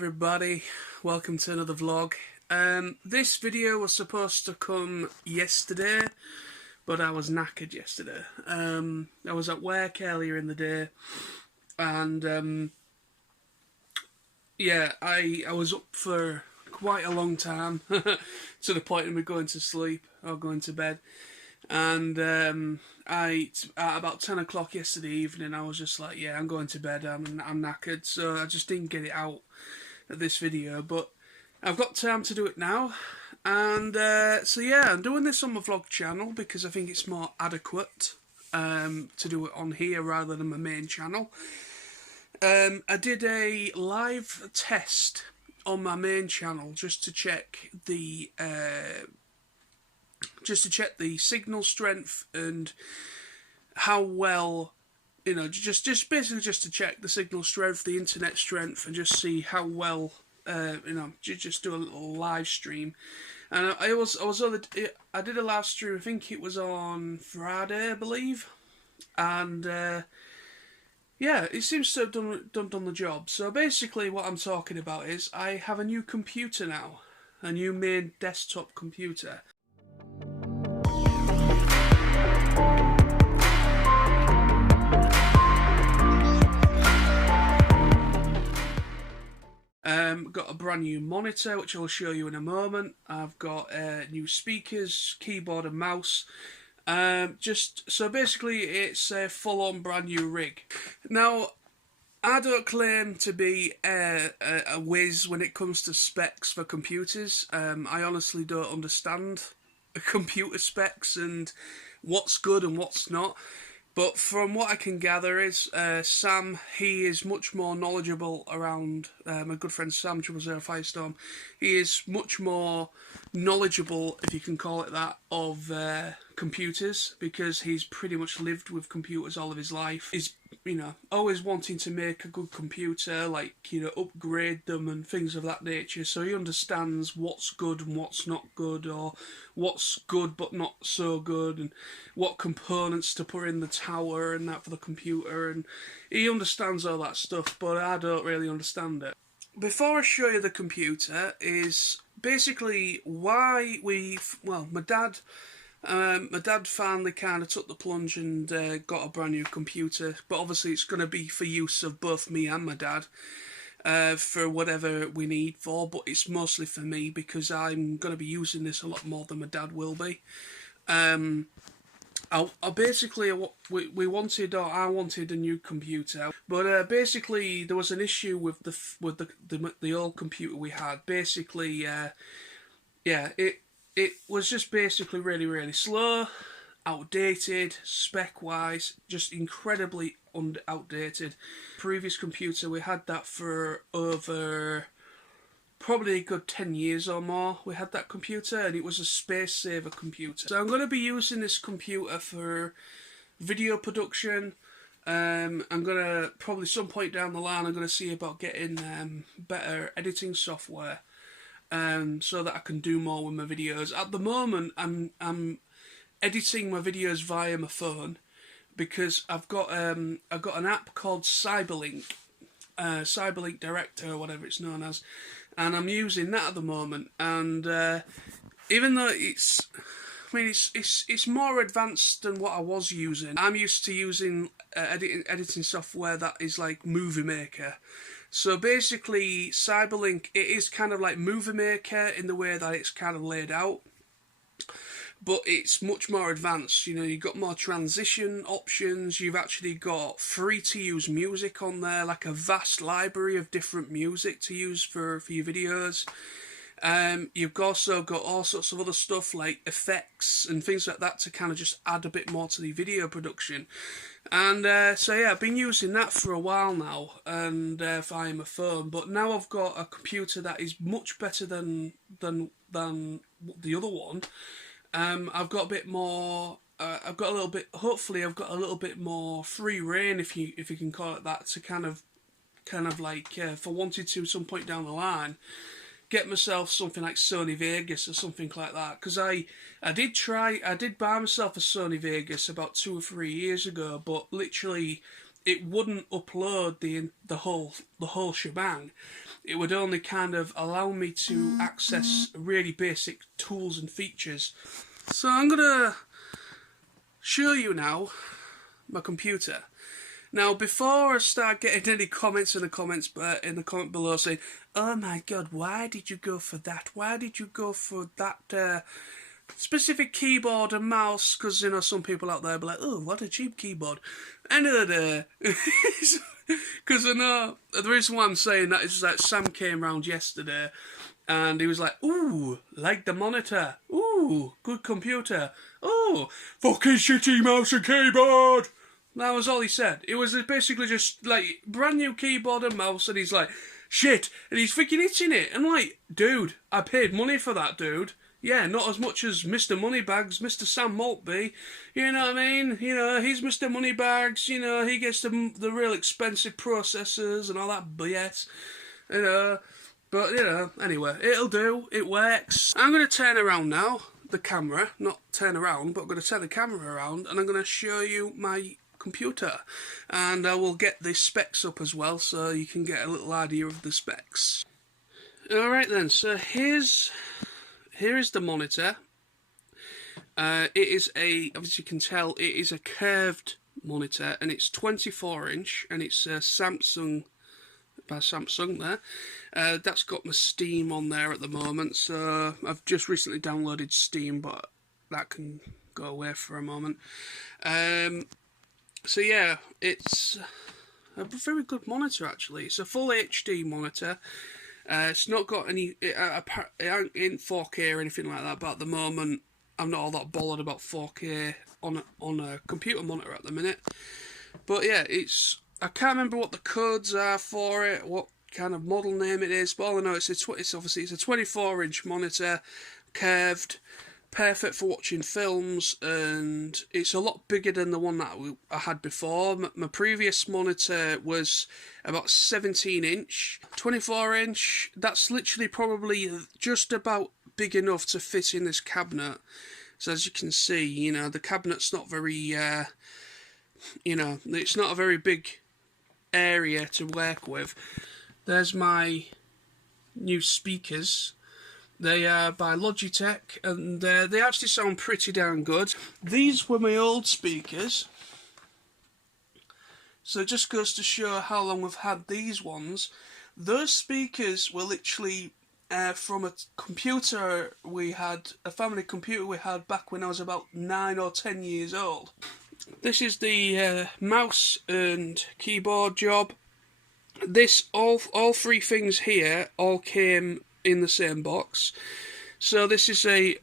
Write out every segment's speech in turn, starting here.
everybody, welcome to another vlog. This video was supposed to come yesterday, but I was knackered yesterday. I was at work earlier in the day, and yeah, I was up for quite a long time, to the point of me going to sleep or going to bed. And at about 10 o'clock yesterday evening, I was just like, yeah, I'm going to bed, I'm knackered, so I just didn't get it out of this video, but I've got time to do it now. And so yeah, I'm doing this on my vlog channel because I think it's more adequate to do it on here rather than my main channel. I did a live test on my main channel just to check the signal strength and how well, you know, just basically just to check the signal strength, the internet strength, and just see how well, you know, just do a little live stream. And I did a live stream, I think it was on Friday, I believe, and yeah, it seems to have done the job. So basically what I'm talking about is I have a new computer now, a new main desktop computer. Got a brand new monitor, which I'll show you in a moment. I've got new speakers, keyboard and mouse. So basically it's a full-on brand new rig. Now, I don't claim to be a whiz when it comes to specs for computers. I honestly don't understand computer specs and what's good and what's not. But from what I can gather is Sam, he is much more knowledgeable around, my good friend Sam, 000 Firestorm, he is much more knowledgeable, if you can call it that, of computers, because he's pretty much lived with computers all of his life. He's, you know, always wanting to make a good computer, like, you know, upgrade them and things of that nature, so he understands what's good and what's not good, or what's good but not so good, and what components to put in the tower and that for the computer, and he understands all that stuff, but I don't really understand it. Before I show you the computer is basically why my dad finally kind of took the plunge and got a brand new computer, but obviously it's going to be for use of both me and my dad, for whatever we need for, but it's mostly for me because I'm going to be using this a lot more than my dad will be. I wanted a new computer, but basically there was an issue with the old computer we had. Basically, yeah, it was just basically really slow, outdated, spec-wise, just incredibly outdated. Previous computer, we had that for over probably a good 10 years or more. We had that computer, and it was a space saver computer. So I'm going to be using this computer for video production. I'm going to, probably some point down the line, I'm going to see about getting better editing software, so that I can do more with my videos. At the moment, I'm editing my videos via my phone, because I've got an app called Cyberlink, Cyberlink Director or whatever it's known as, and I'm using that at the moment. And even though it's more advanced than what I was using, I'm used to using editing software that is like Movie Maker. So basically, Cyberlink, it is kind of like Movie Maker in the way that it's kind of laid out, but it's much more advanced. You know, you've got more transition options, you've actually got free-to-use music on there, like a vast library of different music to use for your videos. You've also got all sorts of other stuff like effects and things like that to kind of just add a bit more to the video production. And so yeah, I've been using that for a while now, and via my phone. But now I've got a computer that is much better than the other one. I've got a bit more. Hopefully, I've got a little bit more free reign, if you can call it that, to kind of like, if I wanted to, some point down the line, get myself something like Sony Vegas or something like that. Because I did buy myself a Sony Vegas about 2 or 3 years ago, but literally it wouldn't upload the whole shebang. It would only kind of allow me to access really basic tools and features. So I'm gonna show you now my computer. Now, before I start getting any comments in the comment below saying, "Oh my God, why did you go for that? Why did you go for that specific keyboard and mouse?" Because, you know, some people out there be like, "Oh, what a cheap keyboard." End of the day. Because I know the reason why I'm saying that is that Sam came round yesterday and he was like, "Ooh, like the monitor. Ooh, good computer. Oh, fucking shitty mouse and keyboard." That was all he said. It was basically just like brand new keyboard and mouse, and he's like, "Shit," and he's freaking hitting it. I'm like, "Dude, I paid money for that, dude. Yeah, not as much as Mr. Moneybags, Mr. Sam Maltby. You know what I mean? You know, he's Mr. Moneybags. You know, he gets the real expensive processors and all that BS. You know, but you know, anyway, it'll do. It works. I'm gonna turn around now. The camera, not turn around, but I'm gonna turn the camera around, and I'm gonna show you my computer, and I will get the specs up as well so you can get a little idea of the specs. Alright then, so here is the monitor. It is as you can tell, it is a curved monitor, and it's 24-inch, and it's a Samsung, by Samsung there. That's got my Steam on there at the moment, so I've just recently downloaded Steam, but that can go away for a moment. So yeah, it's a very good monitor actually. It's a full HD monitor. It's not got any, it ain't 4K or anything like that, but at the moment I'm not all that bothered about 4K on a computer monitor at the minute. But yeah, I can't remember what the codes are for it, what kind of model name it is, but all I know it's obviously it's a 24-inch monitor, curved, perfect for watching films, and it's a lot bigger than the one that I had before. My previous monitor was about 17-inch. 24-inch, that's literally probably just about big enough to fit in this cabinet. So as you can see, you know, the cabinet's not very, you know, it's not a very big area to work with. There's my new speakers. They are by Logitech, and they actually sound pretty darn good. These were my old speakers, so it just goes to show how long we've had these ones. Those speakers were literally from a computer we had, a family computer we had back when I was about 9 or 10 years old. This is the mouse and keyboard job. All three things here all came in the same box. So this is a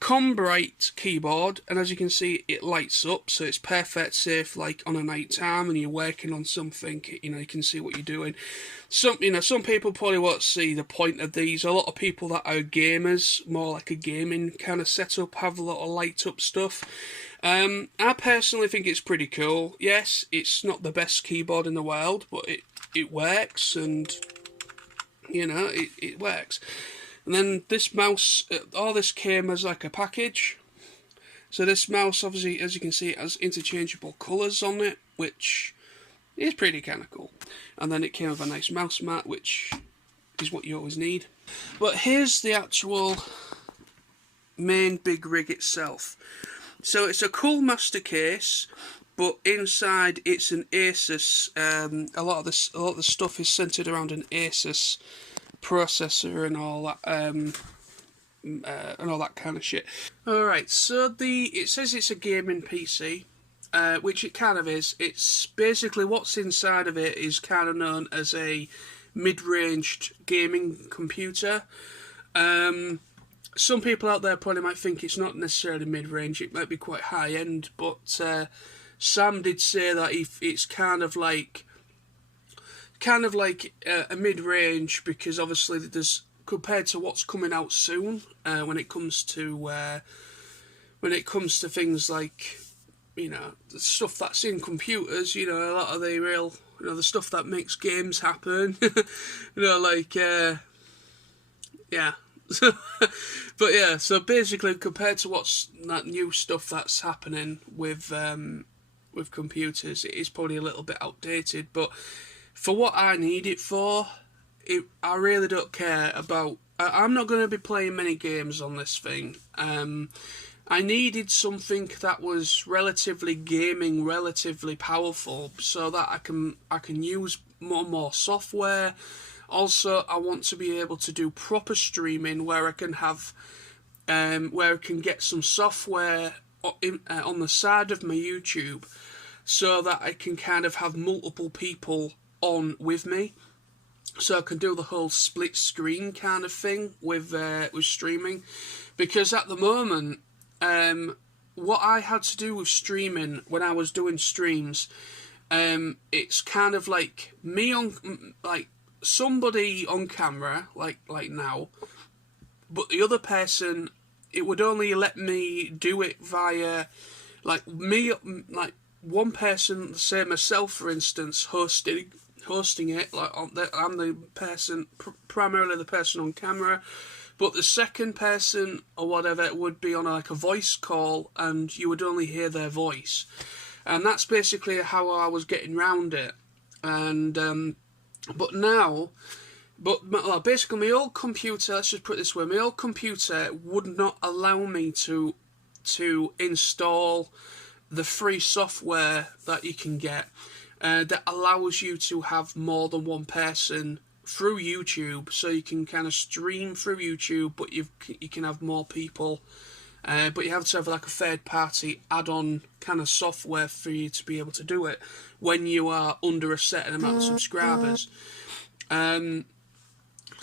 Combrite keyboard, and as you can see, it lights up, so it's perfect safe like on a night time and you're working on something, you know, you can see what you're doing. Some people probably won't see the point of these. A lot of people that are gamers, more like a gaming kind of setup, have a lot of light up stuff. I personally think it's pretty cool. Yes, it's not the best keyboard in the world, but it works, and you know, it works. And then this mouse, all this came as like a package. So this mouse, obviously, as you can see, it has interchangeable colours on it, which is pretty kind of cool. And then it came with a nice mouse mat, which is what you always need. But here's the actual main big rig itself. So it's a Cool Master case, but inside it's an Asus. A lot of the stuff is centered around an Asus processor and all that kind of shit. Alright, so it says it's a gaming PC, which it kind of is. It's basically what's inside of it is kind of known as a mid-ranged gaming computer. Some people out there probably might think it's not necessarily mid-range, it might be quite high-end, but Sam did say that it's kind of like a mid-range, because obviously there's, compared to what's coming out soon, when it comes to things like, you know, the stuff that's in computers, you know, a lot of the real, you know, the stuff that makes games happen, you know, like yeah. But yeah, so basically compared to what's that new stuff that's happening with with computers. It is probably a little bit outdated, but for what I need it for, I really don't care about. I'm not going to be playing many games on this thing. I needed something that was relatively gaming, relatively powerful, so that I can use more software. Also, I want to be able to do proper streaming where I can have, where I can get some software on the side of my YouTube, so that I can kind of have multiple people on with me. So I can do the whole split screen kind of thing with streaming, because at the moment, what I had to do with streaming when I was doing streams, it's kind of like me on like somebody on camera, like now, but the other person, it would only let me do it via like me, like one person, say myself for instance, hosting it, like I'm the person, primarily the person on camera, but the second person or whatever would be on like a voice call, and you would only hear their voice, and that's basically how I was getting round it. And but now, well, basically my old computer, let's just put it this way, my old computer would not allow me to install the free software that you can get, that allows you to have more than one person through YouTube, so you can kind of stream through YouTube, but you can have more people, but you have to have like a third party add-on kind of software for you to be able to do it when you are under a certain amount of subscribers.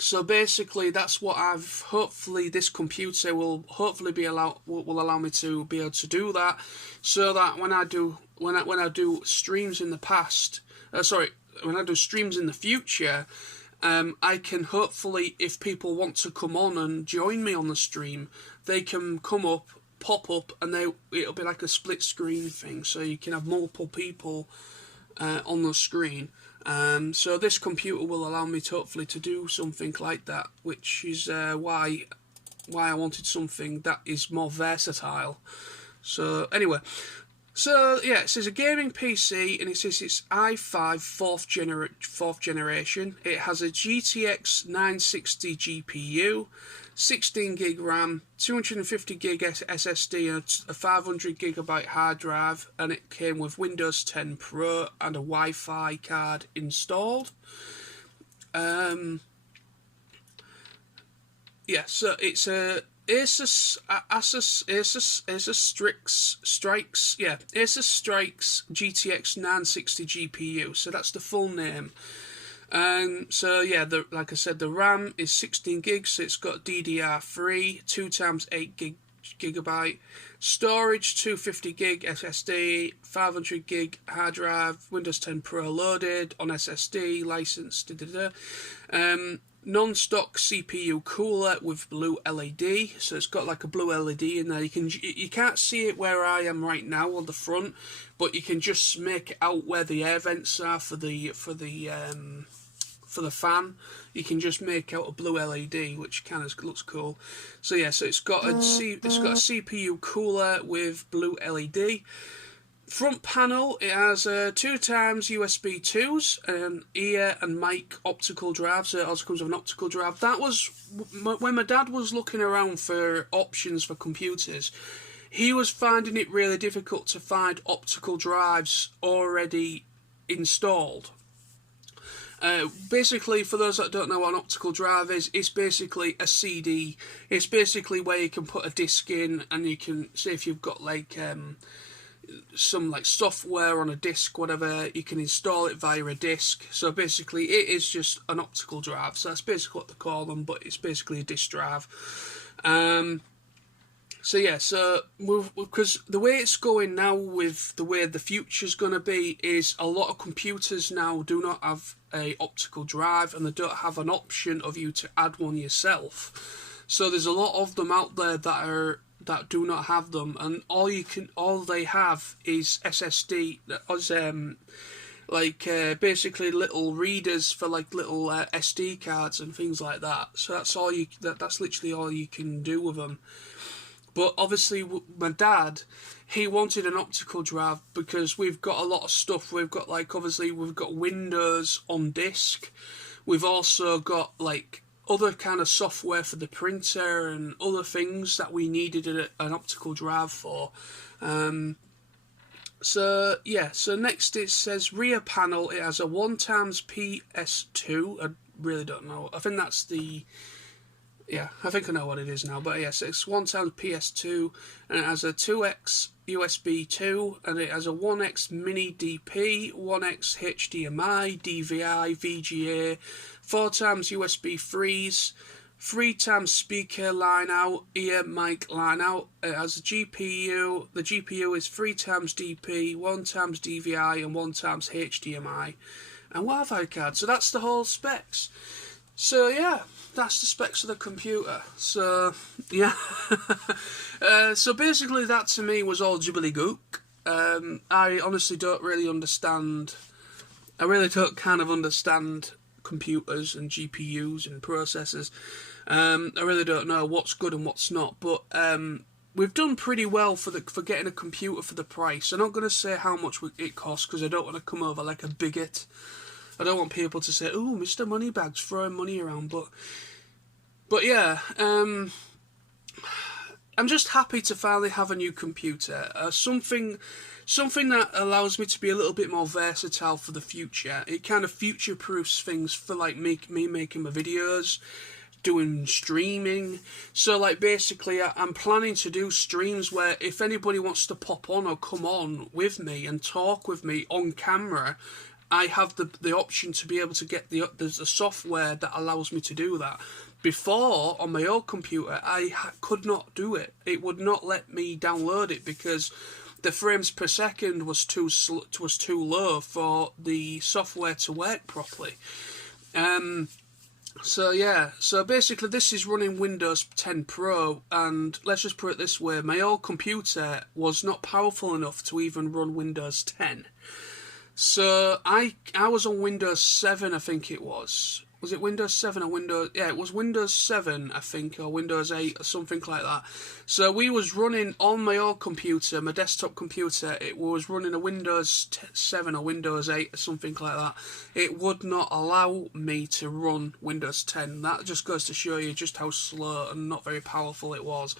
So basically, that's what hopefully this computer will hopefully will allow me to be able to do that, so that when I do streams in the past, when I do streams in the future, I can hopefully, if people want to come on and join me on the stream, they can pop up, and it'll be like a split screen thing, so you can have multiple people on the screen. So this computer will allow me to hopefully to do something like that, which is why I wanted something that is more versatile. So anyway, so yeah, it says a gaming PC, and it says it's i5 fourth generation. It has a GTX 960 GPU, 16 gig RAM, 250 gig SSD, and a 500 gigabyte hard drive, and it came with Windows 10 Pro and a Wi-Fi card installed. Yeah, so it's a Asus Strix GTX 960 GPU. So that's the full name. So yeah, like I said, the RAM is 16 gigs, so it's got DDR3, 2 times 8 gigabyte, storage 250 gig SSD, 500 gig hard drive, Windows 10 Pro loaded on SSD, licensed, non-stock CPU cooler with blue LED, so it's got like a blue LED in there. You can't see it where I am right now on the front, but you can just make it out where the air vents are for the fan. You can just make out a blue LED, which kind of looks cool. So yeah, so it's got a CPU cooler with blue LED. Front panel, it has 2 times USB 2s, an ear and mic optical drive, so it also comes with an optical drive. That was, when my dad was looking around for options for computers, he was finding it really difficult to find optical drives already installed. Basically, for those that don't know what an optical drive is, it's basically a CD. It's basically where you can put a disc in, and you can, say if you've got like some like software on a disc, whatever, you can install it via a disc. So basically it is just an optical drive, so that's basically what they call them, but it's basically a disc drive. So yeah, so because the way it's going now, with the way the future's going to be, is a lot of computers now do not have a optical drive, and they don't have an option of you to add one yourself. So there's a lot of them out there that do not have them, and all they have is SSD, basically little readers for like little SD cards and things like that. So that's literally all you can do with them. But obviously, my dad, he wanted an optical drive because we've got a lot of stuff. We've got like, obviously, we've got Windows on disk. We've also got like other kind of software for the printer and other things that we needed an optical drive for. So yeah, so next it says rear panel. It has a 1x PS2. I really don't know. I think that's the... Yeah, I think I know what it is now. But yes, it's 1x PS2, and it has a 2x USB 2, and it has a 1x mini DP, 1x HDMI, DVI, VGA, 4x USB 3s, 3x speaker line out, ear mic line out. It has a GPU. The GPU is 3x DP, 1x DVI, and 1x HDMI, and Wi-Fi card. So that's the whole specs. So yeah, that's the specs of the computer. So yeah, so basically that to me was all jibbly-gook. I honestly don't really understand. I really don't kind of understand computers and GPUs and processors. I really don't know what's good and what's not. But we've done pretty well for getting a computer for the price. I'm not going to say how much it costs because I don't want to come over like a bigot. I don't want people to say, "Oh, Mr. Moneybags throwing money around," but yeah, I'm just happy to finally have a new computer. Something that allows me to be a little bit more versatile for the future. It kind of future-proofs things for like me making my videos, doing streaming. So like basically I'm planning to do streams where if anybody wants to pop on or come on with me and talk with me on camera, I have the option to be able to get there's a software that allows me to do that. Before, on my old computer, I could not do it. It would not let me download it because the frames per second was too low for the software to work properly. So yeah, so basically this is running Windows 10 Pro, and let's just put it this way, my old computer was not powerful enough to even run Windows 10. So I was on Windows 7, I think it was. Was it Windows 7 or Windows... Yeah, it was Windows 7, I think, or Windows 8 or something like that. So we was running on my old computer, my desktop computer, it was running a Windows 7 or Windows 8 or something like that. It would not allow me to run Windows 10. That just goes to show you just how slow and not very powerful it was.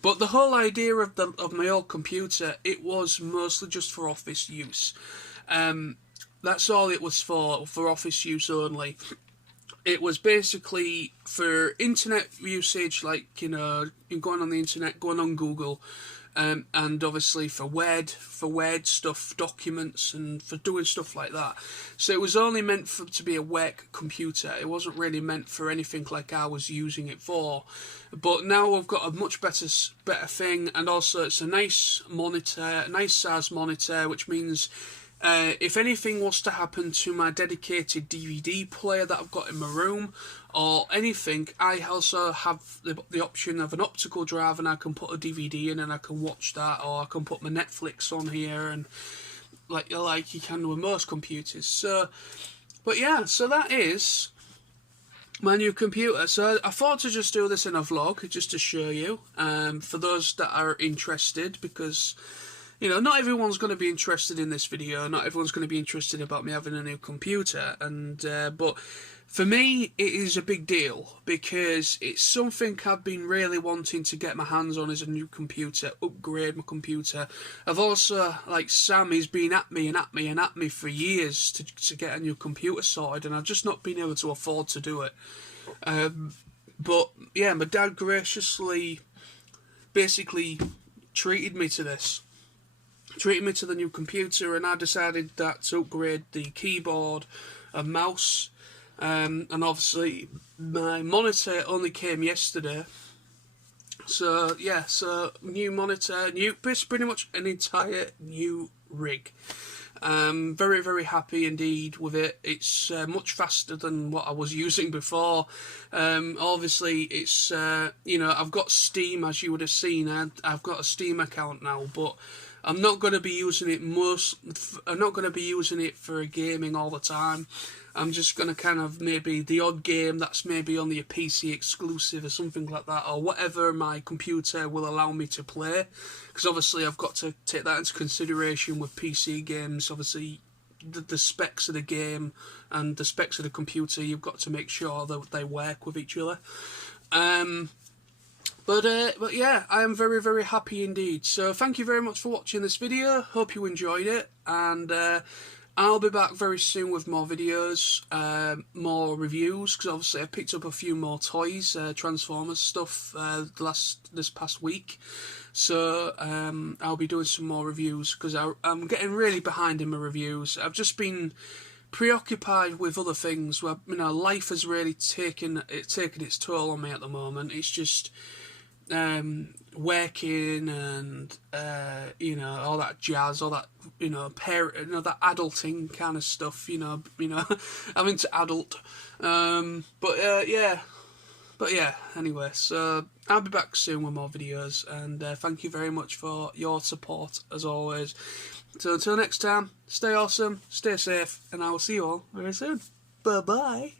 But the whole idea of my old computer, it was mostly just for office use. That's all it was for office use only. It was basically for internet usage, like, you know, going on the internet, going on Google, and obviously for Word stuff, documents, and for doing stuff like that. So it was only meant to be a work computer. It wasn't really meant for anything like I was using it for. But now I've got a much better thing, and also it's a nice monitor, a nice size monitor, which means if anything was to happen to my dedicated DVD player that I've got in my room or anything, I also have the option of an optical drive, and I can put a DVD in and I can watch that, or I can put my Netflix on here, and like you can with most computers. So, but yeah, so that is my new computer. So I thought to just do this in a vlog just to show you, for those that are interested, because you know, not everyone's going to be interested in this video. Not everyone's going to be interested about me having a new computer. And but for me, it is a big deal because it's something I've been really wanting to get my hands on, is a new computer, upgrade my computer. I've also, like Sam, he's been at me for years to get a new computer sorted, and I've just not been able to afford to do it. But yeah, my dad graciously basically treated me to this. Treated me to the new computer, and I decided that to upgrade the keyboard and mouse, and obviously my monitor only came yesterday. So yeah, so new monitor, pretty much an entire new rig. Very, very happy indeed with it. It's much faster than what I was using before. Obviously, it's you know, I've got Steam, as you would have seen. I've got a Steam account now, but I'm not going to be using it I'm not going to be using it for gaming all the time. I'm just going to kind of maybe the odd game that's maybe only a PC exclusive or something like that, or whatever my computer will allow me to play. Because obviously I've got to take that into consideration with PC games. Obviously the specs of the game and the specs of the computer, you've got to make sure that they work with each other. But yeah, I am very, very happy indeed. So thank you very much for watching this video. Hope you enjoyed it, and I'll be back very soon with more videos, more reviews, because obviously I've picked up a few more toys, Transformers stuff this past week. So I'll be doing some more reviews, because I'm getting really behind in my reviews. I've just been preoccupied with other things where, you know, life has really taken its toll on me at the moment. It's just working and you know, all that jazz, all that, you know, that adulting kind of stuff. You know, I'm into adult. But yeah. Anyway, so I'll be back soon with more videos, and thank you very much for your support as always. So until next time, stay awesome, stay safe, and I will see you all very soon. Bye bye.